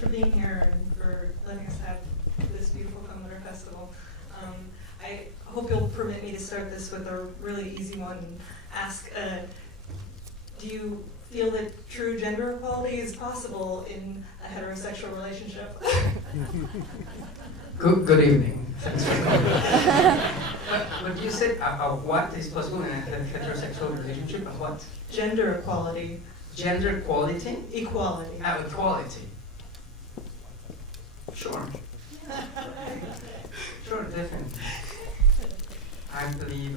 for being here and for letting us have this beautiful Film Winter Festival. I hope you'll permit me to start this with a really easy one and ask, do you feel that true gender equality is possible in a heterosexual relationship? Good evening. Thanks for coming. But you said what is possible in a heterosexual relationship? What? Gender equality. Gender equality? Equality. Equality. Sure. Sure, definitely. I believe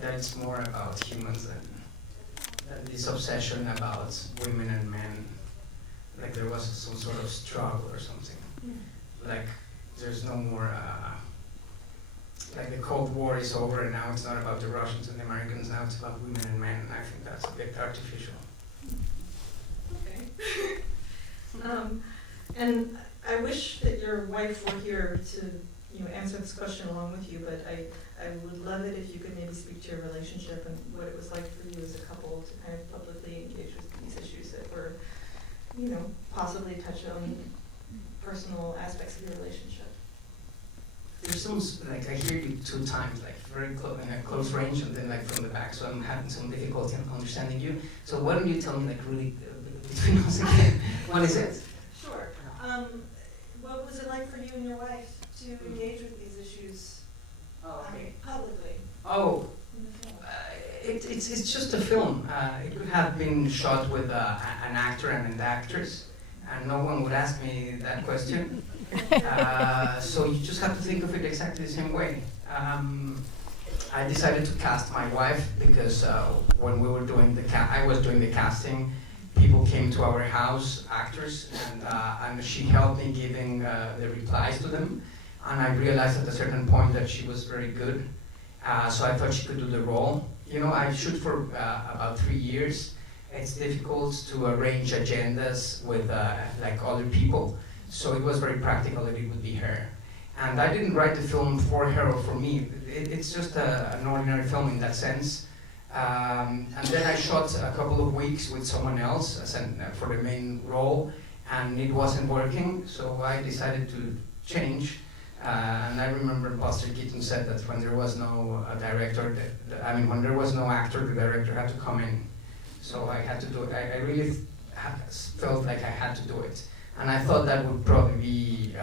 that it's more about humans than this obsession about women and men. Like there was some sort of struggle or something. Like there's no more, like the Cold War is over and now it's not about the Russians and the Americans, now it's about women and men. I think that's a bit artificial. Okay. And I wish that your wife were here to answer this question along with you, but I would love it if you could maybe speak to your relationship and what it was like for you as a couple to kind of publicly engage with these issues that were, possibly touch on personal aspects of your relationship. There's some, like I hear you 2 times, like very close, in a close range, and then like from the back, so I'm having some difficulty in understanding you. So why don't you tell me like really between us again? What is it? Sure. What was it like for you and your wife to engage with these issues publicly? Oh, it's just a film. It could have been shot with an actor and an actress, and no one would ask me that question. So you just have to think of it exactly the same way. I decided to cast my wife because when we were doing I was doing the casting. People came to our house, actors, and she helped me giving the replies to them. And I realized at a certain point that she was very good, so I thought she could do the role. I shoot for about 3 years. It's difficult to arrange agendas with like other people, so it was very practical that it would be her. And I didn't write the film for her or for me. It's just an ordinary film in that sense. And then I shot a couple of weeks with someone else for the main role, and it wasn't working, so I decided to change. And I remember Buster Keaton said that when there was no director, when there was no actor, the director had to come in. So I had to do it. I really felt like I had to do it. And I thought that would probably be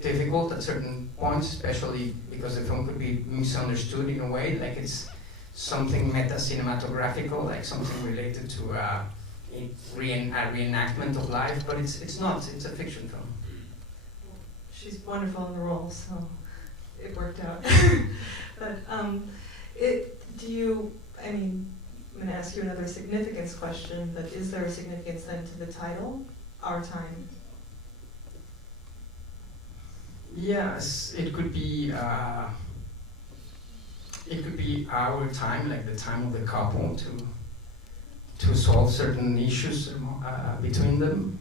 difficult at certain points, especially because the film could be misunderstood in a way, like it's something meta-cinematographical, like something related to a reenactment of life, but it's not, it's a fiction film. She's wonderful in the role, so it worked out. But I'm going to ask you another significance question, but is there a significance then to the title, Our Time? Yes, it could be our time, like the time of the couple to solve certain issues between them.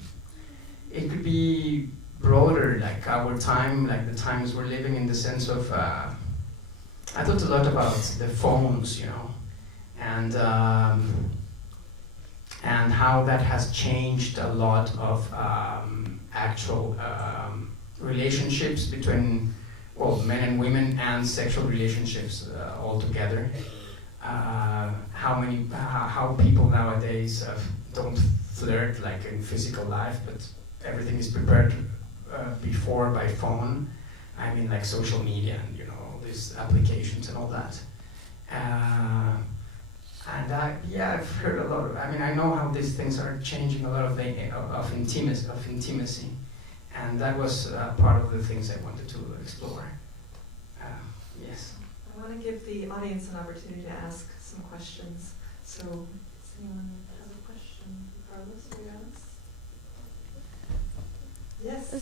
It could be broader, like our time, like the times we're living, in the sense of I thought a lot about the phones, and how that has changed a lot of actual relationships between men and women, and sexual relationships altogether. How people nowadays don't flirt like in physical life, but everything is prepared before by phone. Like social media and all these applications and all that. I've heard a lot of. I know how these things are changing a lot of intimacy, and that was part of the things I wanted to explore. Yes. I want to give the audience an opportunity to ask some questions. So, does anyone have a question? Carlos Reygadas? Yes.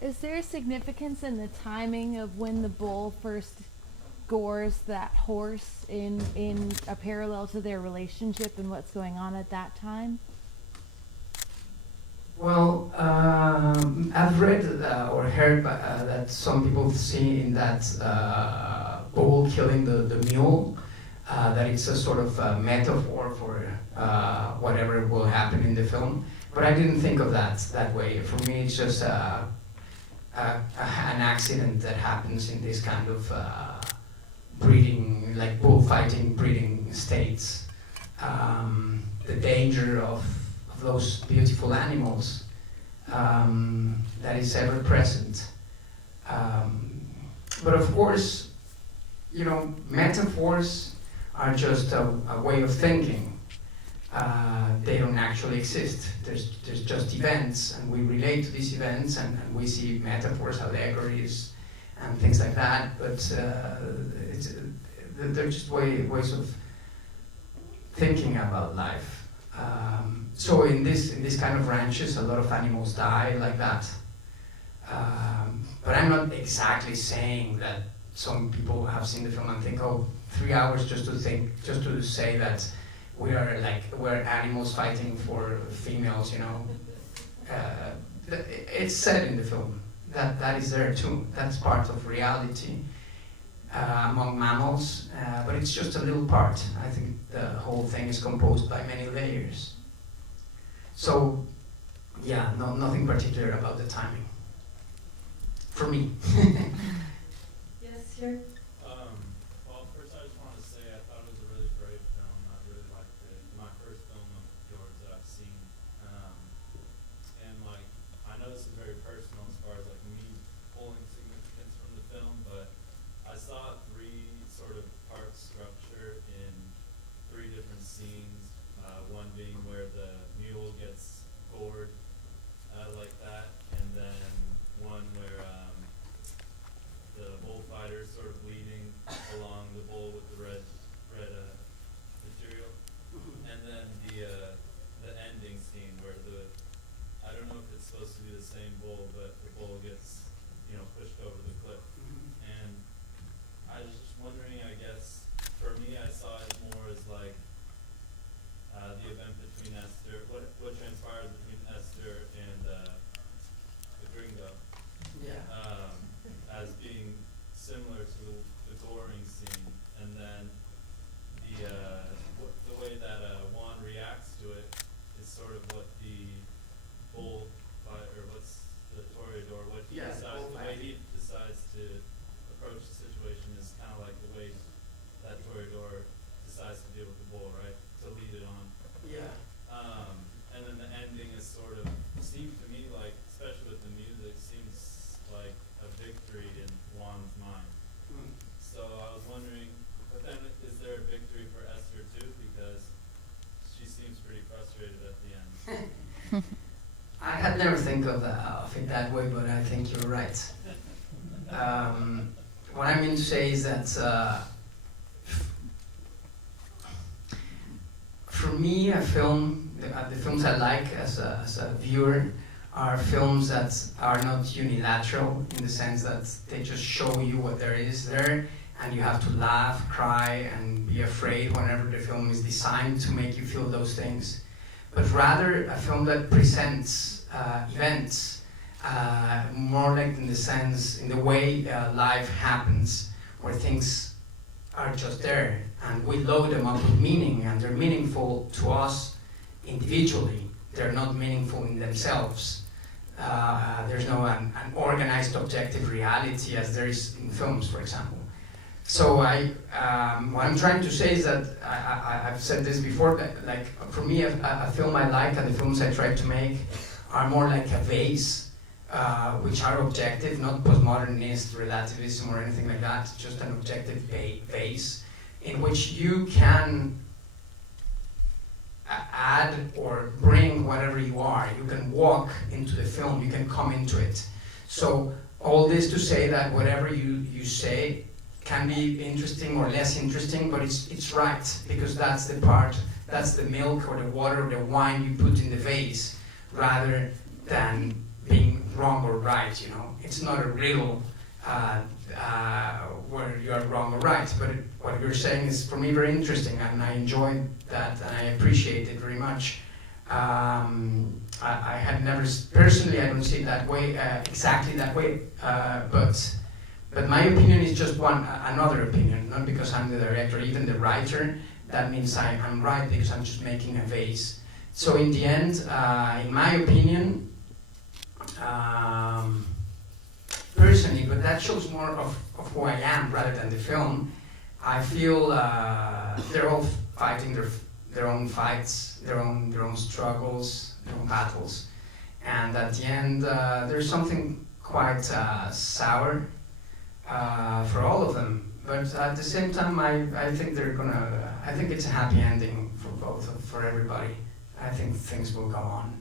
Is there a significance in the timing of when the bull first gores that horse in a parallel to their relationship and what's going on at that time? Well, I've read or heard that some people see in that bull killing the mule, that it's a sort of metaphor for whatever will happen in the film. But I didn't think of that way. For me, it's just an accident that happens in this kind of breeding, like bullfighting breeding states. The danger of those beautiful animals that is ever present. But of course, you know, metaphors are just a way of thinking. They don't actually exist. There's just events, and we relate to these events, and we see metaphors, allegories, and things like that. But they're just ways of thinking about life. So in this kind of ranches, a lot of animals die like that. But I'm not exactly saying that some people have seen the film and think, oh, 3 hours just to say that we're animals fighting for females, you know. It's said in the film that is there too. That's part of reality among mammals, but it's just a little part. I think the whole thing is composed by many layers. So, yeah, nothing particular about the timing. For me. Yes, here? Well, first I just wanted to say I thought it was a really brave film. I really liked it. My first film of yours that I've seen. And like, I know this is very personal as far as like me pulling significance from the film, but I saw a sort of part structure in 3 different scenes. One being where the mule gets gored like that, and then one where the bullfighter sort of leading along the bull with the red material, and then the ending scene where I don't know if it's supposed to be the same bull, but the bull gets pushed over the cliff. And I was just wondering, I guess for me, I saw it more as like the event between Esther, what transpired between Esther and the gringo. Yeah. As being similar to the goring scene, and then the way that Juan reacts to it is sort of what the bullfighter, what's the toreador, what he decides, the way he decides to approach the situation is kind of like the way that toreador decides to deal with the bull, right? To lead it on. Yeah. And then the ending is sort of seemed to me like, especially with the music, seems like a victory in Juan's mind. So I was wondering, but then is there a victory for Esther too? Because she seems pretty frustrated at the end. I had never think of it that way, but I think you're right. What I mean to say is that for me, a film, the films I like as a viewer are films that are not unilateral in the sense that they just show you what there is there, and you have to laugh, cry, and be afraid whenever the film is designed to make you feel those things. But rather a film that presents events more like in the way life happens, where things are just there, and we load them up with meaning, and they're meaningful to us individually. They're not meaningful in themselves. There's no an organized objective reality as there is in films, for example. So what I'm trying to say is that I've said this before, that like for me a film I like and the films I try to make are more like a vase, which are objective, not postmodernist relativism or anything like that, just an objective vase in which you can add or bring whatever you are. You can walk into the film, you can come into it. So all this to say that whatever you say can be interesting or less interesting, but it's right, because that's the milk or the water or the wine you put in the vase, rather than being wrong or right, you know. It's not a riddle where you're wrong or right, but what you're saying is, for me, very interesting, and I enjoyed that, and I appreciate it very much. I had never, personally, I don't see it that way, exactly that way, but my opinion is just another opinion, not because I'm the director, even the writer. That means I'm right because I'm just making a vase. So in the end, in my opinion, personally, but that shows more of who I am rather than the film, I feel they're all fighting their own fights, their own struggles, their own battles. And at the end, there's something quite sour for all of them. But at the same time, I think I think it's a happy ending for everybody. I think things will go on.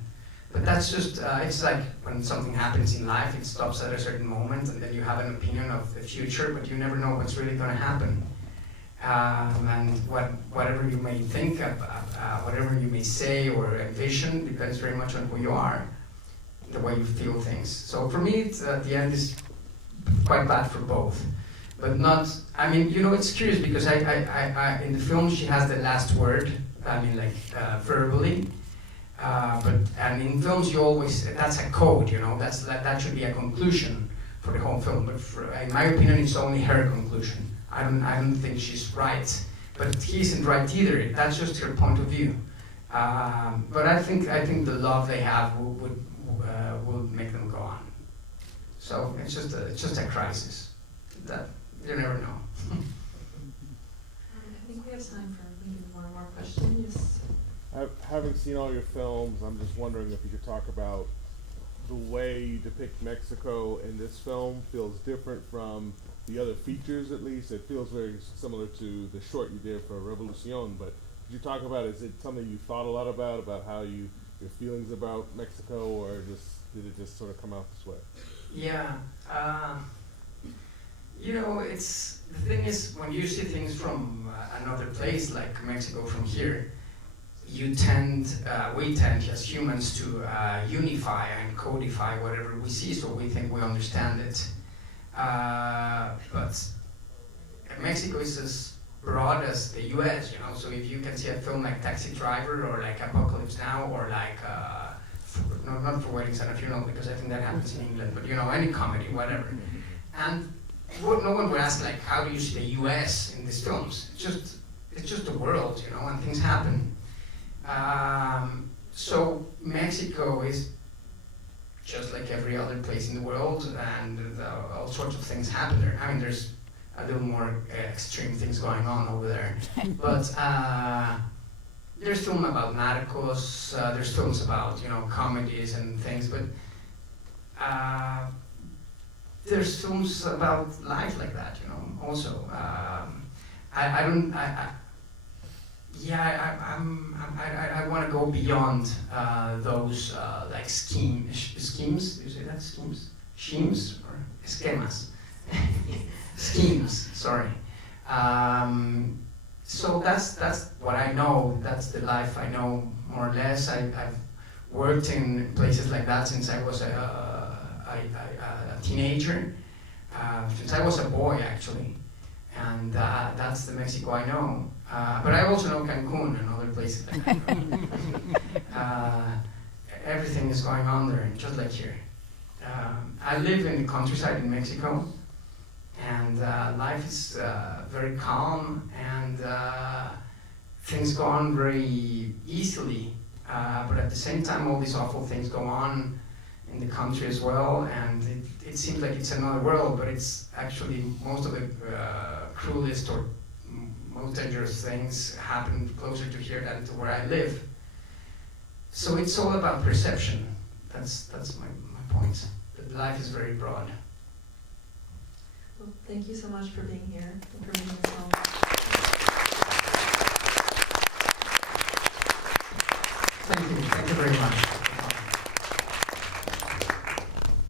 But that's just, it's like when something happens in life, it stops at a certain moment, and then you have an opinion of the future, but you never know what's really going to happen. And whatever you may think, whatever you may say or envision, depends very much on who you are, the way you feel things. So for me, the end is quite bad for both. But not, I mean, you know, it's curious because I in the film she has the last word, I mean, like verbally. And in films you always, that's a code, you know, that should be a conclusion for the whole film. But in my opinion, it's only her conclusion. I don't think she's right, but he isn't right either. That's just her point of view. But I think the love they have will make them go on. So it's just a crisis that you never know. I think we have time for maybe one more question. Yes. Having seen all your films, I'm just wondering if you could talk about the way you depict Mexico in this film feels different from the other features, at least. It feels very similar to the short you did for Revolucion, but could you talk about, is it something you thought a lot about how your feelings about Mexico, or did it just sort of come out this way? Yeah, you know, the thing is, when you see things from another place like Mexico from here, we tend as humans to unify and codify whatever we see, so we think we understand it. But Mexico is as broad as the US, you know, so if you can see a film like Taxi Driver or like Apocalypse Now or like, not For Weddings and a Funeral, because I think that happens in England, but you know, any comedy, whatever. And no one would ask, like, how do you see the US in these films? It's just the world, you know, and things happen. So Mexico is just like every other place in the world, and all sorts of things happen there. I mean, there's a little more extreme things going on over there. But there's films about narcos, there's films about, you know, comedies and things, but there's films about life like that, you know, also. I want to go beyond those like schemes. Do you say that? Schemes or esquemas? Schemes. Sorry. So that's what I know. That's the life I know more or less. I've worked in places like that since I was a teenager. Since I was a boy, actually. And that's the Mexico I know. But I also know Cancun and other places like that. Everything is going on there, just like here. I live in the countryside in Mexico, and life is very calm, and things go on very easily. But at the same time, all these awful things go on in the country as well, and it seems like it's another world, but it's actually most of the cruelest or most dangerous things happen closer to here than to where I live. So it's all about perception. That's my point. That life is very broad. Well, thank you so much for being here and for being yourself.